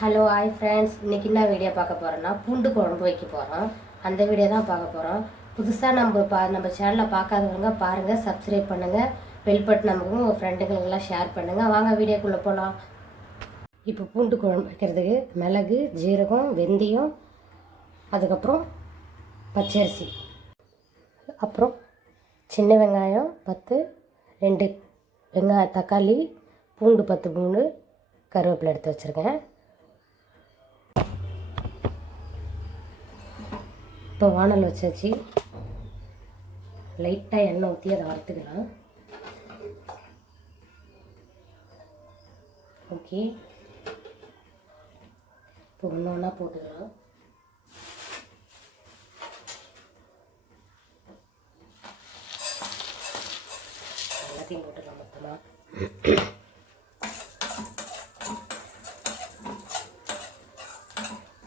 Hello hi friends இன்றைக்கி என்ன video பார்க்க போகிறோன்னா பூண்டு குழம்பு வைக்க போகிறோம் அந்த வீடியோ தான் பார்க்க போகிறோம் புதுசாக நம்ம பா நம்ம சேனலை பார்க்காதவங்க பாருங்கள் சப்ஸ்கிரைப் பண்ணுங்கள் பெல் நமக்கும் உங்கள் ஃப்ரெண்டுங்களுக்கெல்லாம் ஷேர் பண்ணுங்கள் வாங்க வீடியோக்குள்ளே போகலாம் இப்போ பூண்டு குழம்பு வைக்கிறதுக்கு மிளகு ஜீரகம் வெந்தயம் அதுக்கப்புறம் பச்சரிசி. அப்புறம் சின்ன வெங்காயம் பத்து ரெண்டு வெங்காய தக்காளி பூண்டு பத்து பூண்டு கருவேப்பிலை எடுத்து வச்சுருக்கேன். இப்போ வானல் வச்சாச்சு. லைட்டாக எண்ணெய் ஊற்றி அதை வறுத்துக்கலாம். ஓகே. இப்போ ஒன்று ஒன்றா போட்டுக்கலாம். எல்லாத்தையும் போட்டுக்கலாம் மொத்தமாக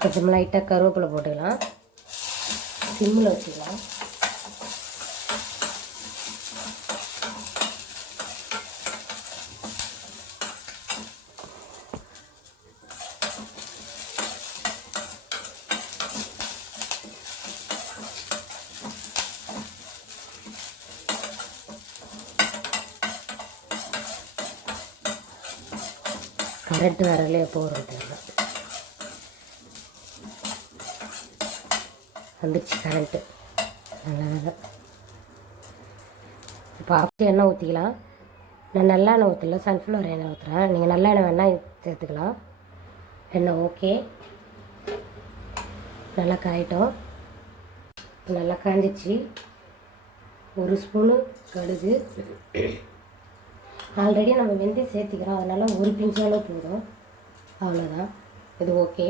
கொஞ்சம் லைட்டாக கருவேப்பிலை போட்டுக்கலாம். சிம்மில் வச்சுக்கலாம். கரண்ட் வரலையே போகிறோம் வந்துடுச்சு கரண்ட்டு நல்லா இப்போ ஆஃப் எண்ணெய் ஊற்றிக்கலாம் நான் நல்லெண்ணெய் ஊற்றல சன்ஃப்ளவர் எண்ணெய் ஊற்றுறேன் நீங்கள் நல்லெண்ணெய் வேணால் சேர்த்துக்கலாம். எண்ணெய் ஓகே நல்லா காயட்டும். நல்லா காஞ்சிச்சு. ஒரு ஸ்பூனு கடுகு. ஆல்ரெடி நம்ம வெந்தயம் சேர்த்திக்கிறோம். அதனால் ஒரு பிஞ்சு அளவு போதும். அவ்வளோதான் இது ஓகே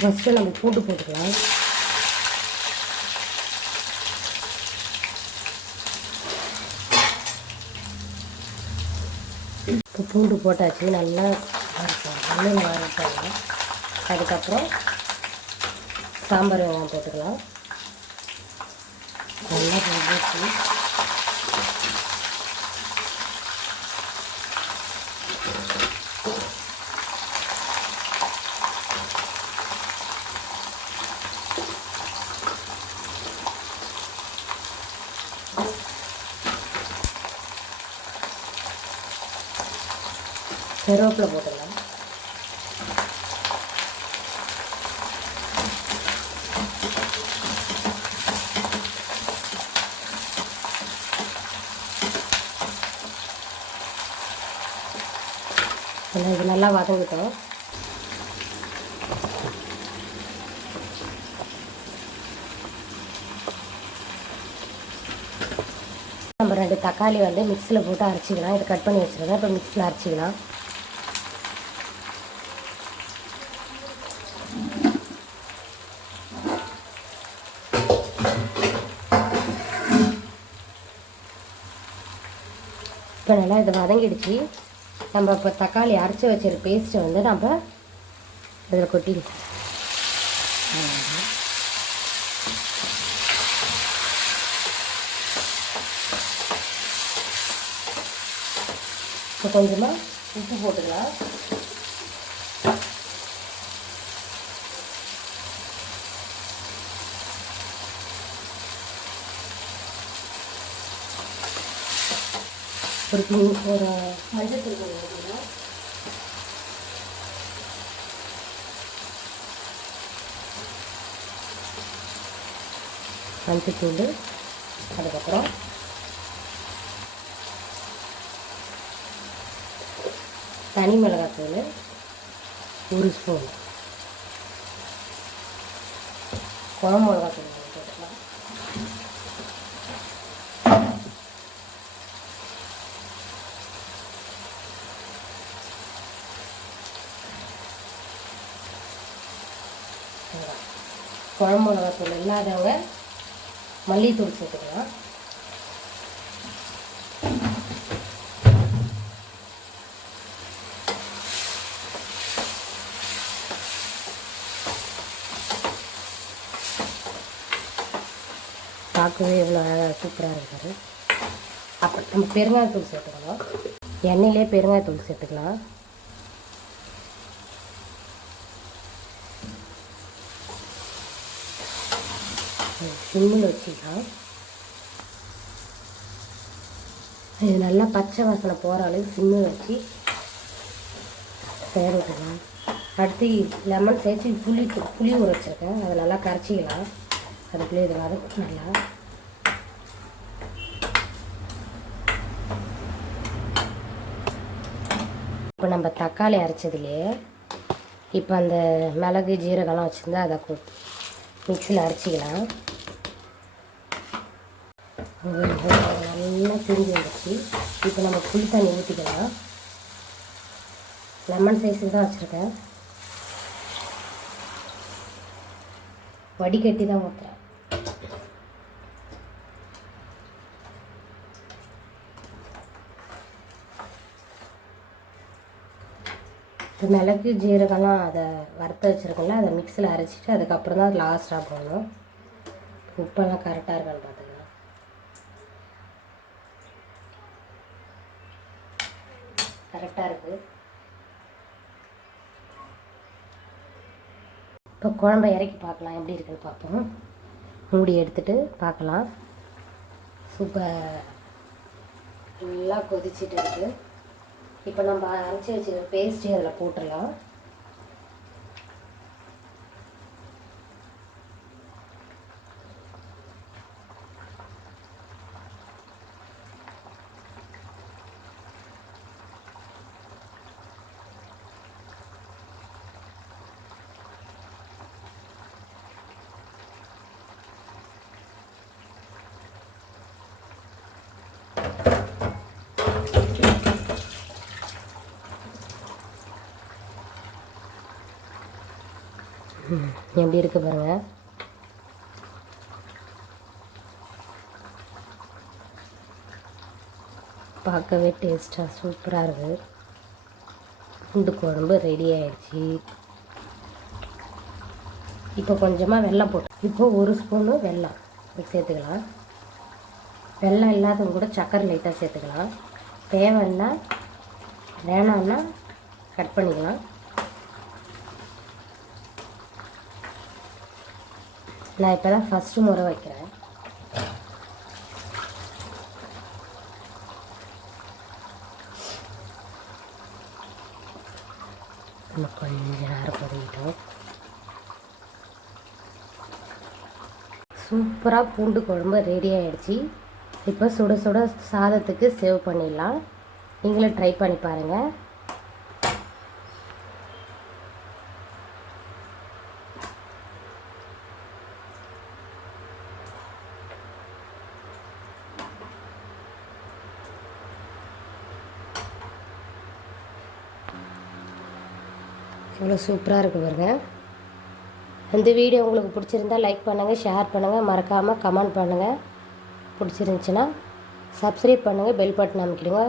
ஃபஸ்ட்டு நம்ம பூண்டு போட்டுக்கலாம். இப்போ பூண்டு போட்டாச்சு நல்லா நல்லா வறுக்கணும் அதுக்கப்புறம் சாம்பார் வெங்காயம் போட்டுக்கலாம். நல்லா போட்டு கருவேப்பிலை போட்டுடலாம் நல்லா இது நல்லா வதங்கிட்டோம். நம்ம ரெண்டு தக்காளி வந்து மிக்சியில் போட்டு அரைச்சிக்கலாம். இதை கட் பண்ணி வச்சுருக்கேன் இப்போ மிக்ஸில் அரைச்சிக்கலாம். இப்போ நல்லா இது வதங்கிடுச்சு. நம்ம இப்போ தக்காளி அரைச்சி வச்சுரு பேஸ்ட்டை வந்து நம்ம இதில் கொட்டிடலாம். இப்போ கொஞ்சமாக உப்பு போட்டுக்கலாம். ஒரு பூ ஒரு மஞ்சள் தூள் கொஞ்சம் மஞ்சள் தூள் அதுக்கப்புறம் தனி மிளகாத்தூள் ஒரு ஸ்பூன். குழம்பு மிளகாத்தூள். சேர்த்துக்கலாம் குழம்பு மிளகாத்தூள் இல்லாதவங்க மல்லித்தூள் சேர்த்துக்கலாம். பார்க்கவே எவ்வளோ அழகாக சூப்பராக இருக்காரு அப்புறம் நம்ம பெருங்காயத்தூள் சேர்த்துக்கலாம். எண்ணெயிலே பெருங்காயத்தூள் சேர்த்துக்கலாம். சிம்மில் வச்சுக்கலாம் இது நல்லா பச்சை வாசனை போகிற அளவுக்கு சிம்மில் வச்சு வேக விட்டுக்கலாம் அடுத்து லெமன் சேர்த்து புளி புளி ஊற வச்சுருக்கேன். அதை நல்லா கரைச்சிக்கலாம். அதுக்குள்ளே இது வதக்கும் நல்லா. இப்போ நம்ம தக்காளி அரைச்சதுலேயே இப்போ அந்த மிளகு ஜீரகம்லாம் வச்சுருந்தா அதை மிக்சியில் அரைச்சிக்கலாம். நல்லா திரிஞ்சு வந்துச்சு இப்போ நம்ம புளி தண்ணி ஊற்றிக்கலாம் லெமன் சைஸில் தான் வச்சுருக்கேன். வடிகட்டி தான் ஊற்றுறேன் இப்போ மிளகு ஜீரகம்லாம் அதை வறுத்து வச்சுருக்கோம்ல அதை மிக்சியில் அரைச்சிட்டு அதுக்கப்புறம் தான் லாஸ்ட்டாக போடணும். உப்பெல்லாம் கரெக்டாக இருக்கான்னு பார்த்துக்கலாம் கரெக்டாக இருக்குது இப்போ குழம்ப இறக்கி பார்க்கலாம். எப்படி இருக்குன்னு பார்ப்போம். மூடி எடுத்துட்டு பார்க்கலாம். சூப்பர். நல்லா கொதிச்சிட்டு இருக்குது இப்போ நம்ம அரைச்சி வச்சு பேஸ்ட்ரி அதில் போட்டுடலாம். எப்படி இருக்கு பாருங்க. பார்க்கவே டேஸ்ட்டாக சூப்பராக இருக்குது பூண்டு குழம்பு ரெடி ஆயிடுச்சு. இப்போ கொஞ்சமாக வெள்ளம் போட்டு இப்போ ஒரு ஸ்பூனு வெல்லம் சேர்த்துக்கலாம். வெள்ளம் இல்லாதவங்க கூட சக்கரை லைட்டாக சேர்த்துக்கலாம். தேவைன்னா வேணான்னா கட் பண்ணிக்கலாம். நான் இப்போ தான் ஃபஸ்ட்டு முறை வைக்கிறேன். நம்ம கொஞ்ச நேரம் கொதிக்கிட்டோம் சூப்பராக பூண்டு குழம்பு ரெடி ஆகிடுச்சி இப்போ சுட சுட சாதத்துக்கு சேவ் பண்ணிடலாம். நீங்களும் ட்ரை பண்ணி பாருங்கள் எவ்வளோ சூப்பராக இருக்குது பாருங்க. இந்த வீடியோ உங்களுக்கு பிடிச்சிருந்தா லைக் பண்ணுங்கள் ஷேர் பண்ணுங்கள் மறக்காமல் கமெண்ட் பண்ணுங்கள் பிடிச்சிருந்துச்சின்னா சப்ஸ்கிரைப் பண்ணுங்கள் பெல் பட்டன் அமைக்கிடுங்க.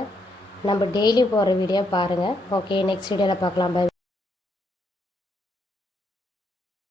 நம்ம டெய்லியும் போகிற வீடியோ பாருங்கள் ஓகே நெக்ஸ்ட் வீடியோவில் பார்க்கலாம். பை